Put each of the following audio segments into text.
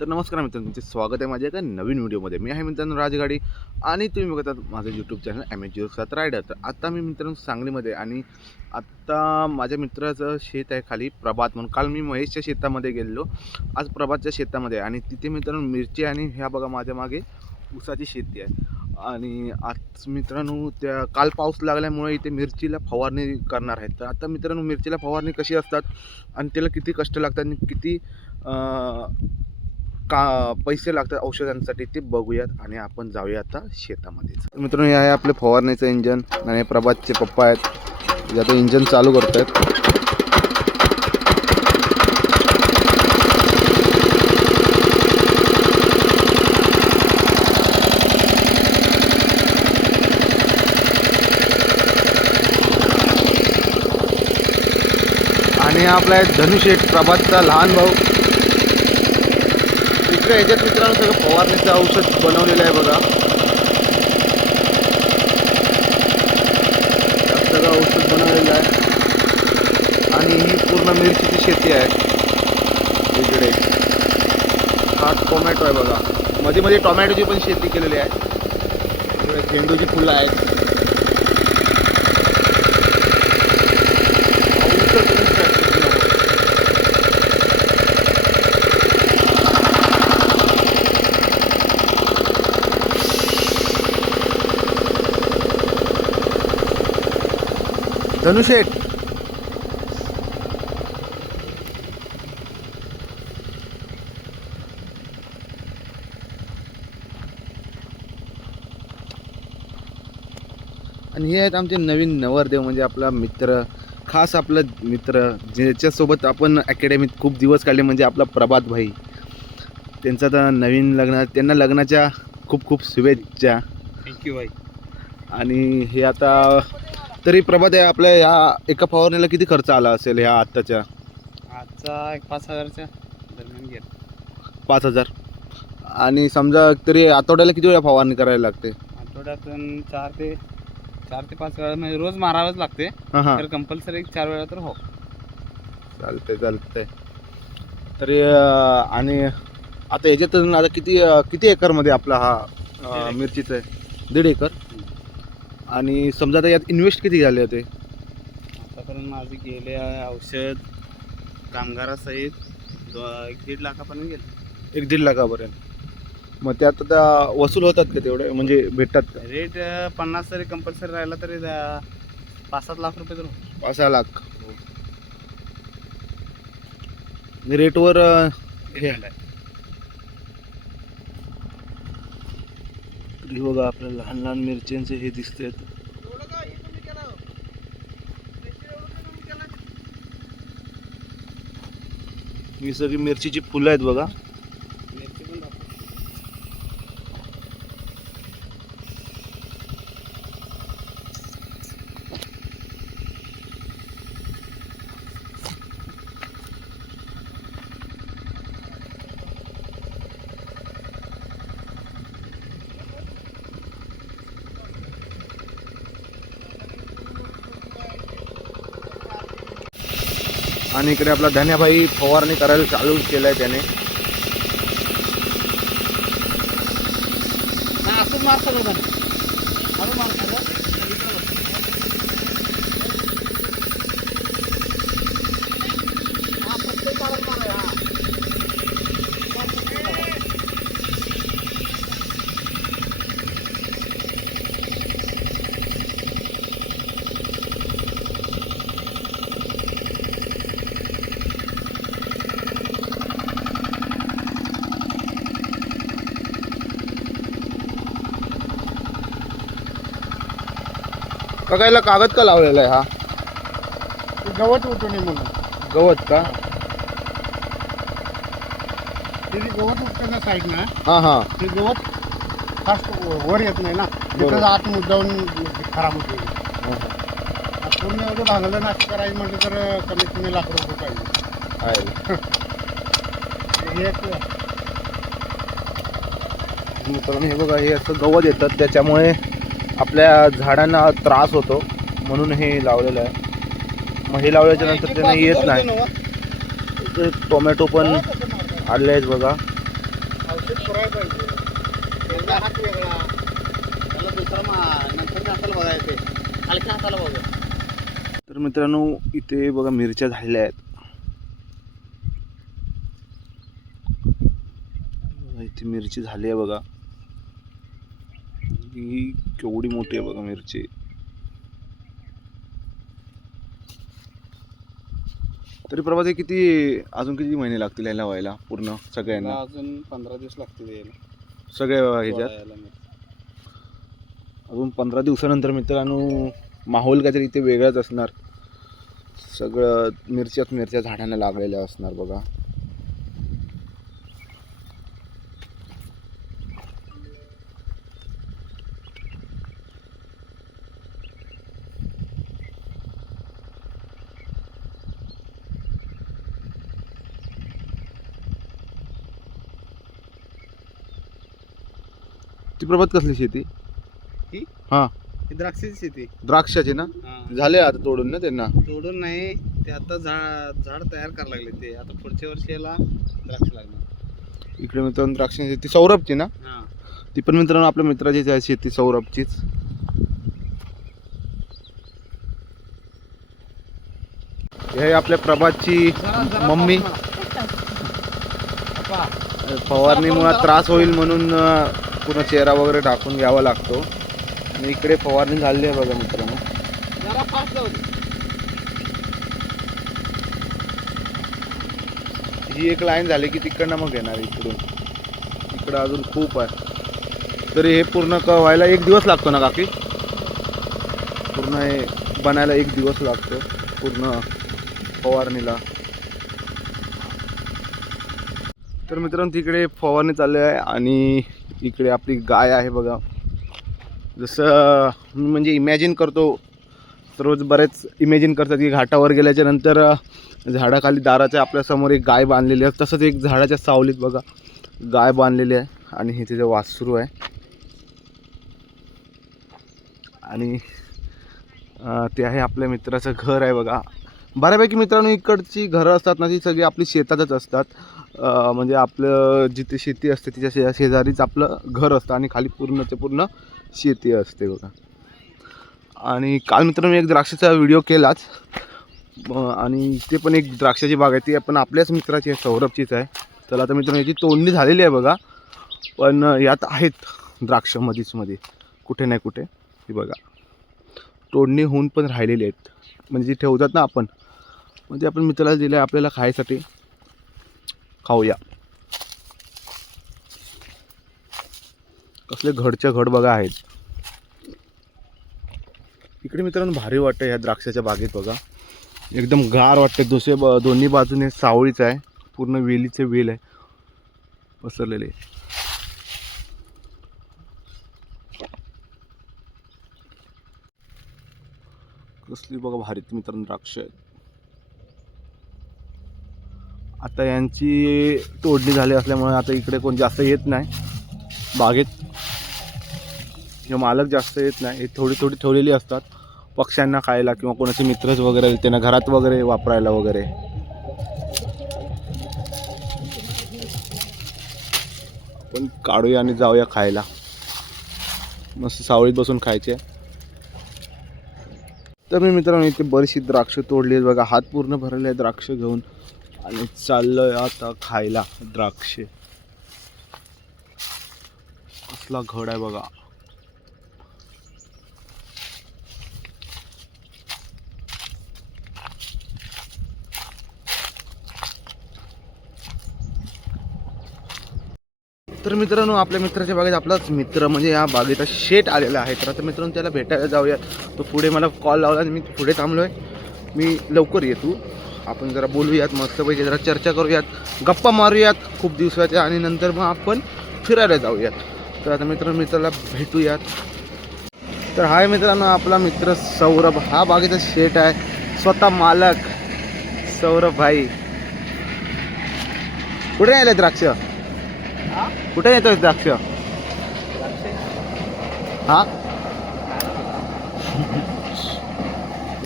तर नमस्कार मित्रांनो, तुमचे स्वागत आहे माझ्या एका नवीन व्हिडिओमध्ये. मी आहे मित्रांनो राजगाडी आणि तुम्ही बघतात माझं यूट्यूब चॅनल MH07 रायडर. तर आता मी मित्रांनो सांगलीमध्ये आणि आत्ता माझ्या मित्राचं शेत आहे खाली प्रभात म्हणून. काल मी महेशच्या शेतामध्ये गेलेलो, आज प्रभातच्या शेतामध्ये आणि तिथे मित्रांनो मिरची आणि ह्या बघा माझ्या मागे ऊसाची शेती आहे. आणि आज मित्रांनो त्या काल पाऊस लागल्यामुळे इथे मिरचीला फवारणी करणार आहेत. तर आता मित्रांनो मिरचीला फवारणी कशी असतात आणि त्याला किती कष्ट लागतात आणि किती पैसे लागतात औषधांसाठी ते बघूयात आणि आपण जाऊया आता शेतामध्येच. मित्रांनो हे आहे आपले फवारणीचं इंजन आणि प्रभातचे पप्पा आहेत, जे आता इंजन चालू करत आहेत. आणि आपला आहे धनुशेठ, प्रभातचा लहान भाऊ. इकडे ह्याच्यात मित्रांनो सगळं फवारणीचं औषध बनवलेलं आहे बघा. त्यात सगळं औषध बनवलेलं आहे आणि ही पूर्ण मिरचीची शेती आहे. इकडे हा टोमॅटो आहे बघा, मध्ये मध्ये टोमॅटोची पण शेती केलेली आहे. इकडे झेंडूची फुलं आहेत. धनुशेठ आणि हे आहेत आमचे नवीन नवरदेव, म्हणजे आपला मित्र, खास आपला मित्र ज्याच्यासोबत आपण अकॅडमीत खूप दिवस काढले, म्हणजे आपला प्रभात भाई. त्यांचं आता नवीन लग्न, त्यांना लग्नाच्या खूप खूप शुभेच्छा. थँक्यू भाई. आणि हे आता तरी प्रभात आहे आपल्या ह्या एका फवारणीला किती खर्च आला असेल ह्या आत्ताच्या? आजचा एक 5,000च्या दरम्यान गेला. 5,000. आणि समजा तरी आठवड्याला किती वेळा फवारणी करायला लागते? आठवड्यातून 4 ते 5 वेळा, म्हणजे रोज मारावंच लागते. हां हां, तर कंपल्सरी 4 वेळा तर हो. चालतंय. तरी आणि आता ह्याच्यातून आता किती एकरमध्ये आपला हा 1.5 मिरचीचं आहे? 1.5 एकर. आणि समजा आता यात इन्व्हेस्ट किती झाले होते? आतापर्यंत माझे गेले औषध कामगारासहित 1.5 लाखापर्यंत गेले. 1-1.5 लाखापर्यंत. मग त्यात आता वसूल होतात का तेवढे, म्हणजे भेटतात का? रेट 50 तरी कंपल्सरी राहिला तरी 5-7 लाख रुपये तर हो. 5-6 लाख रेटवर हे Depend आहे. हे बघा आपल्याला लहान लहान मिरच्यांचे हे दिसतात. ही सगळी मिरचीची फुलं आहेत बघा. मिरची पण दाखव. आणि इकडे आपला धन्याभाई फवारणी करायला चालू केलाय त्याने. नाही असंच मारतो बघा. हळू मारतो बघ. हा, प्रत्येक पाण्यात मारा, हा. बघायला कागद का लावलेला आहे हा? गवत उठू नये म्हणून. गवत का? ते जे गवत उठतं ना साईड ना, हां हां, ते गवत फास्ट वर येत नाही ना, तिथं आत मुद्दावून खराब होते. पूर्ण एवढं भागलं ना असं करायचं म्हटलं तर कमीत कमी लाख रुपये पाहिजे. आहे. हे एक मित्रांनो हे बघा, हे असं गवत येतात त्याच्यामुळे आपल्या झाडांना त्रास होतो, म्हणून हे लावलेलं आहे. मग हे लावल्याच्या नंतर त्यांना येत नाही. टोमॅटो पण आले आहेत बघा. औषध पुराय पाहिजे. त्याचा हात वेगळा, त्याला दुसरा नंतर हाताला बघा येते, हलक्या हाताला बघा. तर मित्रांनो इथे बघा मिरच्या झालेल्या आहेत. इथे मिरची झाली आहे बघा. ही केवढी मोठी आहे बघा मिरची. तरी प्रभात हे किती अजून किती महिने लागतील याला व्हायला पूर्ण सगळ्यांना? अजून 15 दिवस लागतील यायला सगळ्या ह्याच्यात यायला. अजून 15 दिवसानंतर मित्रांनो माहोल काहीतरी इथे वेगळाच असणार. सगळं मिरच्या झाडांना लागलेल्या असणार बघा. ती प्रभात कसली शेती? ही? हा, ही द्राक्षाची शेती. द्राक्षाची ना? झाले आता तोडून ना त्यांना? तोडून नाही, ते आता झाड तयार करायला लागले. ते आता पुढच्या वर्षी याला द्राक्ष लागणार. इकडे मित्रांनो द्राक्षाची शेती सौरभची ना? ती पण मित्रांनो आपल्या मित्राचीच आहे शेती, सौरभचीच. हे आपल्या प्रभातची मम्मी. फवारणीमुळे त्रास होईल म्हणून पूर्ण चेहरा वगैरे टाकून घ्यावा लागतो. आणि इकडे फवारणी झालेली आहे बघा मित्रांनो. जरा फास्ट जाऊ दे. ही एक लाईन झाली की तिकडनं मग येणार इकडून. इकडं अजून खूप आहे. तरी हे पूर्ण व्हायला 1 दिवस लागतो ना काकी? पूर्ण हे बनायला 1 दिवस लागतो पूर्ण फवारणीला. तर मित्रांनो तिकडे फवारणी चालली आहे आणि इकडे आपली गाय आहे बघा. जसं म्हणजे इमॅजिन करतो, रोज बरेच इमॅजिन करतात की घाटावर गेल्याच्या नंतर झाडाखाली दाराच्या आपल्यासमोर एक गाय बांधलेली आहे. तसंच एक झाडाच्या सावलीत बघा गाय बांधलेली आहे आणि हे तिचं वासरू आहे. आणि ते आहे आपल्या मित्राचं घर आहे बघा. बऱ्यापैकी मित्रांनो इकडची घरं असतात ना ती सगळी आपली शेतातच असतात. म्हणजे आपलं जिथे शेती असते तिच्या शेजारीच आपलं घर असतं आणि खाली पूर्णचे पूर्ण शेती असते बघा. आणि काल मित्रांनो एक द्राक्षाचा व्हिडिओ केलाच. आणि ते पण एक द्राक्षाची बाग आहे, ती पण आपल्याच मित्राची आहे, सौरभचीच आहे. तर आता मित्रांनो याची तोडणी झालेली आहे बघा. पण यात आहेत द्राक्ष मध्ये कुठे नाही कुठे. ही बघा तोडणी होऊन पण राहिलेली आहेत. म्हणजे जी ठेवतात ना आपण, म्हणजे आपण मित्राला दिले आपल्याला खायसाठी. खाऊया. कसले घडच्या घड बघा आहेत. इकडे मित्रांनो भारी वाटतं ह्या द्राक्षाच्या बागेत बघा. एकदम गार वाटते. दोन्ही बाजूने सावळीच आहे, पूर्ण वेलीचे वेल आहे पसरलेले. कसली बघा भारीत मित्रांनो द्राक्ष आहेत. आता यांची तोडणी झाली असल्यामुळे आता इकडे कोण जास्त येत नाही बागेत. हे मालक जास्त येत नाही. हे थोडी थोडी ठेवलेली असतात पक्ष्यांना खायला किंवा कोणाचे मित्रच वगैरे त्यांना घरात वगैरे वापरायला वगैरे. आपण काढूया आणि जाऊया खायला. मस्त सावळीत बसून खायचे. तर मी मित्रांनो इथे बरीचशी द्राक्ष तोडली आहेत बघा. हात पूर्ण भरले द्राक्ष घेऊन आणि चाललोय आता खायला द्राक्षे. कसला घड आहे बघा. तर मित्रांनो आपल्या मित्राच्या बागेत आपलाच मित्र म्हणजे या बागेचा शेट आलेला आहे. तर आता मित्रांनो त्याला भेटायला जाऊयात. तो पुढे मला कॉल लावला आणि मी पुढे थांबलोय. मी लवकर येतो. आपण जरा बोलूयात मस्तपैकी, जरा चर्चा करूयात, गप्पा मारूयात खूप दिवसाच्या. आणि नंतर मग आपण फिरायला जाऊयात. तर आता मित्राला भेटूयात. तर हाय मित्रांनो आपला मित्र सौरभ. हा बागेचा शेट आहे, स्वतः मालक सौरभ भाई. कुठे आले द्राक्ष? कुठे येतोय द्राक्ष? हा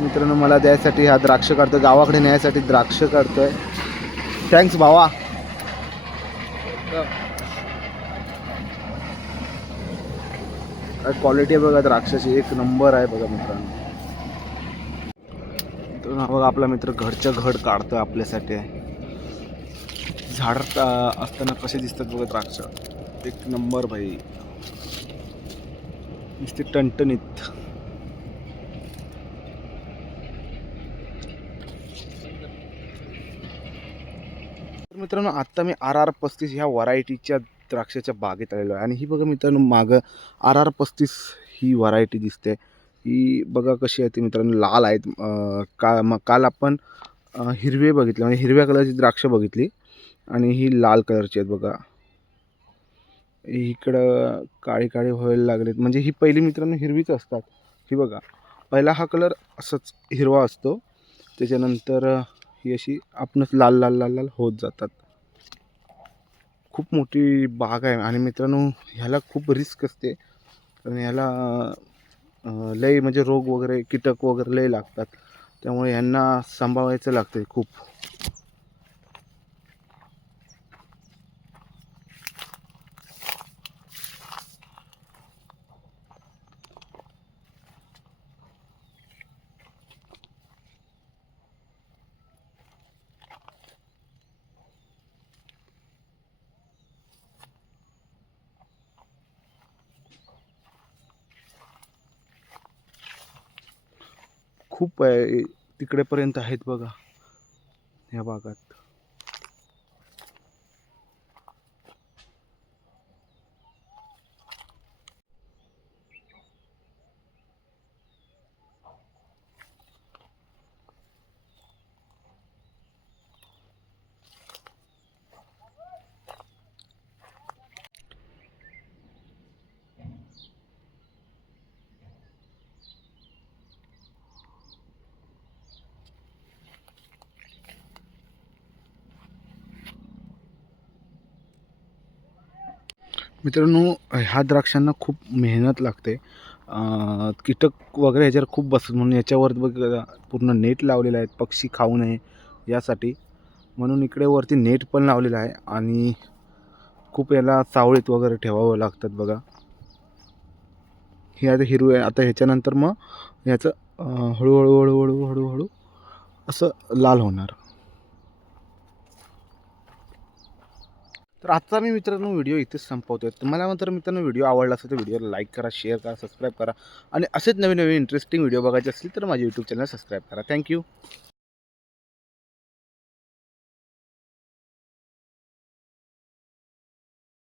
मित्रांनो मला द्यायसाठी हा द्राक्ष काढतोय, गावाकडे न्यायसाठी द्राक्ष काढतोय. थँक्स भावा. क्वालिटी आहे बघा द्राक्षाची, एक नंबर आहे बघा मित्रांनो. तर हा बघा आपला मित्र घडच्या घड काढतोय आपल्यासाठी. झाड असताना कसे दिसतात बघा द्राक्ष, एक नंबर भाई, नुसते टणटणीत. तर मित्रांनो आत्ता मी RR35 ह्या व्हरायटीच्या द्राक्षाच्या बागेत आलेलो आहे. आणि ही बघा मित्रांनो मागं RR35 ही व्हरायटी दिसते. ही बघा कशी आहे ती मित्रांनो, लाल आहेत. काल आपण हिरवे बघितले, म्हणजे हिरव्या कलरची द्राक्ष बघितली आणि ही लाल कलरची आहेत बघा. इकडं काळी काळी व्हायला लागलेत, म्हणजे ही पहिली मित्रांनो हिरवीच असतात. ही बघा पहिला हा कलर असंच हिरवा असतो, त्याच्यानंतर ही अशी आपणच लाल लाल लाल लाल होत जातात. खूप मोठी बाग आहे आणि मित्रांनो ह्याला खूप रिस्क असते, कारण ह्याला लय म्हणजे रोग वगैरे कीटक वगैरे लय लागतात, त्यामुळे यांना सांभाळायचं लागतं खूप. खूप आहे तिकडेपर्यंत आहेत बघा ह्या भागात. मित्रांनो ह्या द्राक्षांना खूप मेहनत लागते. कीटक वगैरे ह्याच्यावर खूप बसतात, म्हणून याच्यावर बघा पूर्ण नेट लावलेलं आहे, पक्षी खाऊ नये यासाठी. म्हणून इकडे वरती नेट पण लावलेलं आहे आणि खूप याला सावळीत वगैरे ठेवावं लागतात बघा. हे आता हिरवं आहे, आता ह्याच्यानंतर मग ह्याचं हळूहळू हळूहळू हळूहळू असं लाल होणार. तर आजचा मी मित्रांनो व्हिडिओ इथेच संपवतोय. तुम्हाला तर मित्रांनो व्हिडिओ आवडला असेल तर व्हिडिओला लाईक करा, शेअर करा, सबस्क्राईब करा आणि असेच नवीन नवीन इंटरेस्टिंग व्हिडिओ बघायचे असतील तर माझे यूट्यूब चॅनल सबस्क्राईब करा. थँक्यू.